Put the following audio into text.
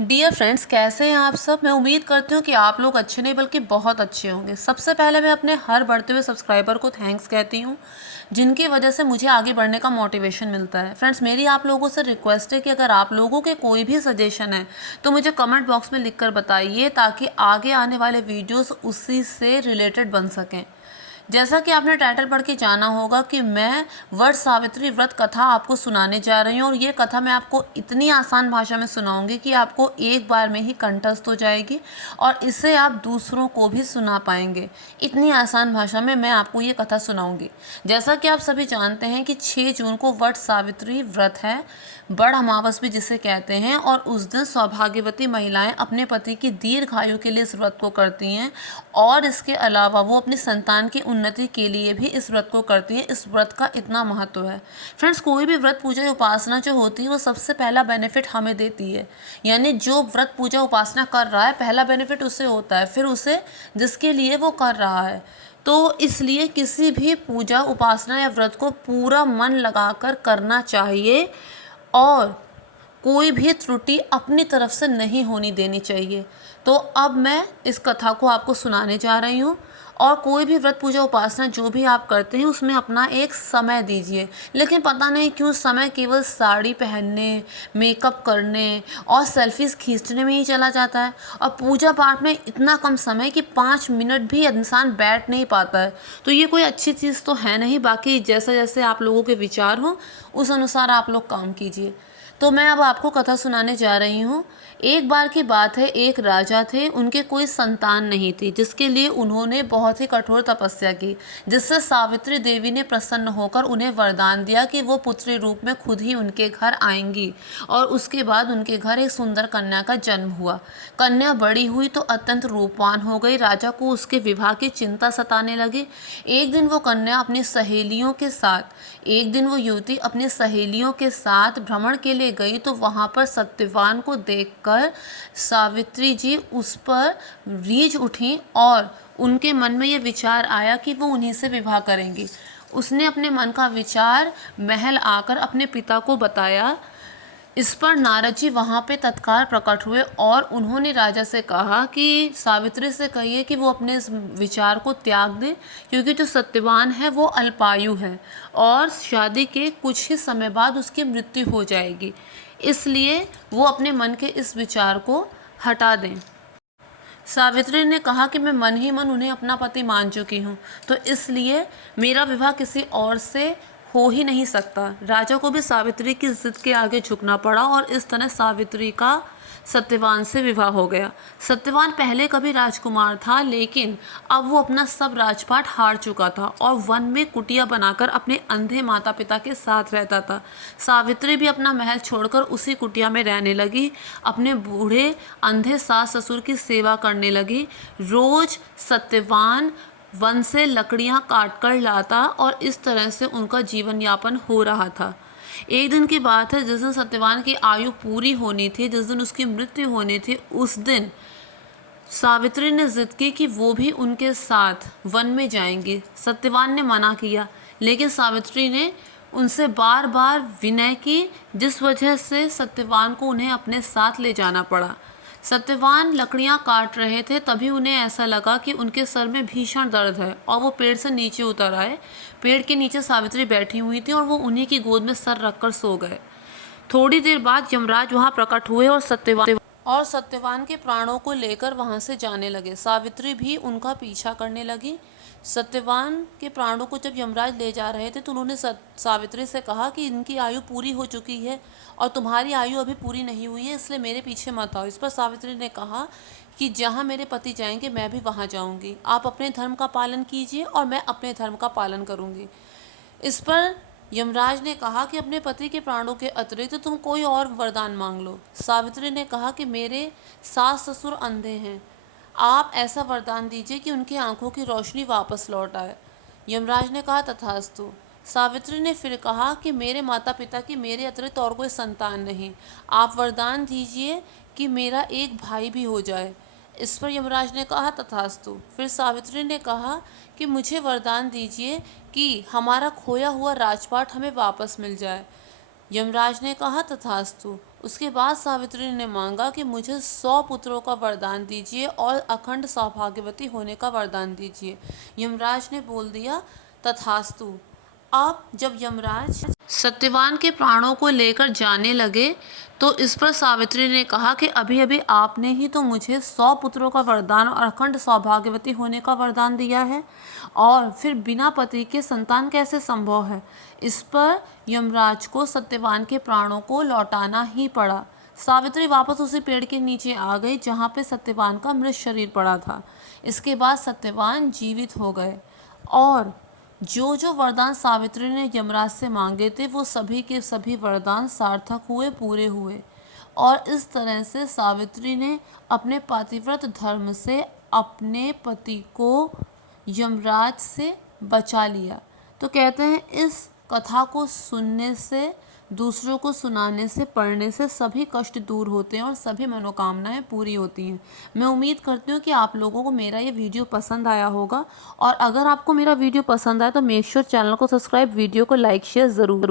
Dear friends, कैसे हैं आप सब। मैं उम्मीद करती हूँ कि आप लोग अच्छे नहीं बल्कि बहुत अच्छे होंगे। सबसे पहले मैं अपने हर बढ़ते हुए सब्सक्राइबर को थैंक्स कहती हूँ, जिनकी वजह से मुझे आगे बढ़ने का मोटिवेशन मिलता है। फ्रेंड्स, मेरी आप लोगों से रिक्वेस्ट है कि अगर आप लोगों के कोई भी सजेशन है तो मुझे कमेंट बॉक्स में लिख कर बताइए, ताकि आगे आने वाले वीडियोज़ उसी से रिलेटेड बन सकें। जैसा कि आपने टाइटल पढ़ के जाना होगा कि मैं वट सावित्री व्रत कथा आपको सुनाने जा रही हूँ, और ये कथा मैं आपको इतनी आसान भाषा में सुनाऊंगी कि आपको एक बार में ही कंठस्थ हो जाएगी और इसे आप दूसरों को भी सुना पाएंगे। इतनी आसान भाषा में मैं आपको ये कथा सुनाऊंगी। जैसा कि आप सभी जानते हैं कि 6 जून को वट सावित्री व्रत है, बड़ अमावस भी जिसे कहते हैं, और उस दिन सौभाग्यवती महिलाएं अपने पति की दीर्घायु के लिए इस व्रत को करती हैं, और इसके अलावा वो अपनी संतान की उन्नति के लिए भी इस व्रत को करती है। इस व्रत का इतना महत्व है। फ्रेंड्स, कोई भी व्रत पूजा या उपासना जो होती है वो सबसे पहला बेनिफिट हमें देती है। यानी जो व्रत पूजा उपासना कर रहा है, पहला बेनिफिट उसे होता है, फिर उसे जिसके लिए वो कर रहा है। तो इसलिए किसी भी पूजा उपासना या व्रत को पूरा मन लगाकर करना चाहिए, और कोई भी त्रुटि अपनी तरफ से नहीं होनी देनी चाहिए। तो अब मैं इस कथा को आपको सुनाने जा रही हूँ। और कोई भी व्रत पूजा उपासना जो भी आप करते हैं उसमें अपना एक समय दीजिए। लेकिन पता नहीं क्यों समय केवल साड़ी पहनने, मेकअप करने और सेल्फीज खींचने में ही चला जाता है, और पूजा पाठ में इतना कम समय कि 5 मिनट भी इंसान बैठ नहीं पाता है। तो ये कोई अच्छी चीज़ तो है नहीं। बाकी जैसे जैसे आप लोगों के विचार हों उस अनुसार आप लोग काम कीजिए। तो मैं अब आपको कथा सुनाने जा रही हूँ। एक बार की बात है, एक राजा थे, उनके कोई संतान नहीं थी, जिसके लिए उन्होंने बहुत ही कठोर तपस्या की, जिससे सावित्री देवी ने प्रसन्न होकर उन्हें वरदान दिया कि वो पुत्री रूप में खुद ही उनके घर आएंगी। और उसके बाद उनके घर एक सुंदर कन्या का जन्म हुआ। कन्या बड़ी हुई तो अत्यंत रूपवान हो गई। राजा को उसके विवाह की चिंता सताने लगी। एक दिन वो युवती अपनी सहेलियों के साथ भ्रमण के लिए गई, तो वहाँ पर सत्यवान को देखकर सावित्री जी उस पर रीझ उठी, और उनके मन में ये विचार आया कि वो उन्हीं से विवाह करेंगी। उसने अपने मन का विचार महल आकर अपने पिता को बताया। इस पर नारद जी वहाँ पे तत्काल प्रकट हुए, और उन्होंने राजा से कहा कि सावित्री से कहिए कि वो अपने इस विचार को त्याग दे, क्योंकि जो सत्यवान है वो अल्पायु है और शादी के कुछ ही समय बाद उसकी मृत्यु हो जाएगी। इसलिए वो अपने मन के इस विचार को हटा दें। सावित्री ने कहा कि मैं मन ही मन उन्हें अपना पति मान चुकी हूँ, तो इसलिए मेरा विवाह किसी और से हो ही नहीं सकता। राजा को भी सावित्री की जिद के आगे झुकना पड़ा, और इस तरह सावित्री का सत्यवान से विवाह हो गया। सत्यवान पहले कभी राजकुमार था, लेकिन अब वो अपना सब राजपाट हार चुका था और वन में कुटिया बनाकर अपने अंधे माता पिता के साथ रहता था। सावित्री भी अपना महल छोड़कर उसी कुटिया में रहने लगी, अपने बूढ़े अंधे सास ससुर की सेवा करने लगी। रोज सत्यवान वन से लकड़ियां काट कर लाता, और इस तरह से उनका जीवन यापन हो रहा था। एक दिन की बात है, जिस दिन सत्यवान की आयु पूरी होनी थी, जिस दिन उसकी मृत्यु होनी थी, उस दिन सावित्री ने जिद की कि वो भी उनके साथ वन में जाएंगी। सत्यवान ने मना किया, लेकिन सावित्री ने उनसे बार बार विनय की, जिस वजह से सत्यवान को उन्हें अपने साथ ले जाना पड़ा। सत्यवान लकड़ियां काट रहे थे, तभी उन्हें ऐसा लगा कि उनके सर में भीषण दर्द है, और वो पेड़ से नीचे उतर आए। पेड़ के नीचे सावित्री बैठी हुई थी, और वो उन्हीं की गोद में सर रखकर सो गए। थोड़ी देर बाद यमराज वहां प्रकट हुए और सत्यवान के प्राणों को लेकर वहां से जाने लगे। सावित्री भी उनका पीछा करने लगी। सत्यवान के प्राणों को जब यमराज ले जा रहे थे, तो उन्होंने सावित्री से कहा कि इनकी आयु पूरी हो चुकी है और तुम्हारी आयु अभी पूरी नहीं हुई है, इसलिए मेरे पीछे मत आओ। इस पर सावित्री ने कहा कि जहाँ मेरे पति जाएंगे मैं भी वहाँ जाऊँगी। आप अपने धर्म का पालन कीजिए और मैं अपने धर्म का पालन करूँगी। इस पर यमराज ने कहा कि अपने पति के प्राणों के अतिरिक्त तुम कोई और वरदान मांग लो। सावित्री ने कहा कि मेरे सास ससुर अंधे हैं, आप ऐसा वरदान दीजिए कि उनकी आंखों की रोशनी वापस लौट आए। यमराज ने कहा तथास्तु। सावित्री ने फिर कहा कि मेरे माता पिता की मेरे अतिरिक्त और कोई संतान नहीं, आप वरदान दीजिए कि मेरा एक भाई भी हो जाए। इस पर यमराज ने कहा तथास्तु। फिर सावित्री ने कहा कि मुझे वरदान दीजिए कि हमारा खोया हुआ राजपाट हमें वापस मिल जाए। यमराज ने कहा तथास्तु। उसके बाद सावित्री ने मांगा कि मुझे 100 पुत्रों का वरदान दीजिए और अखंड सौभाग्यवती होने का वरदान दीजिए। यमराज ने बोल दिया, तथास्तु। अब जब यमराज सत्यवान के प्राणों को लेकर जाने लगे तो इस पर सावित्री ने कहा कि अभी अभी आपने ही तो मुझे 100 पुत्रों का वरदान और अखंड सौभाग्यवती होने का वरदान दिया है, और फिर बिना पति के संतान कैसे संभव है। इस पर यमराज को सत्यवान के प्राणों को लौटाना ही पड़ा। सावित्री वापस उसी पेड़ के नीचे आ गई जहाँ पे सत्यवान का मृत शरीर पड़ा था। इसके बाद सत्यवान जीवित हो गए और जो जो वरदान सावित्री ने यमराज से मांगे थे वो सभी के सभी वरदान सार्थक हुए, पूरे हुए। और इस तरह से सावित्री ने अपने पतिव्रत धर्म से अपने पति को यमराज से बचा लिया। तो कहते हैं इस कथा को सुनने से, दूसरों को सुनाने से, पढ़ने से सभी कष्ट दूर होते हैं और सभी मनोकामनाएं पूरी होती हैं। मैं उम्मीद करती हूँ कि आप लोगों को मेरा ये वीडियो पसंद आया होगा, और अगर आपको मेरा वीडियो पसंद आए तो मेक श्योर चैनल को सब्सक्राइब, वीडियो को लाइक शेयर ज़रूर।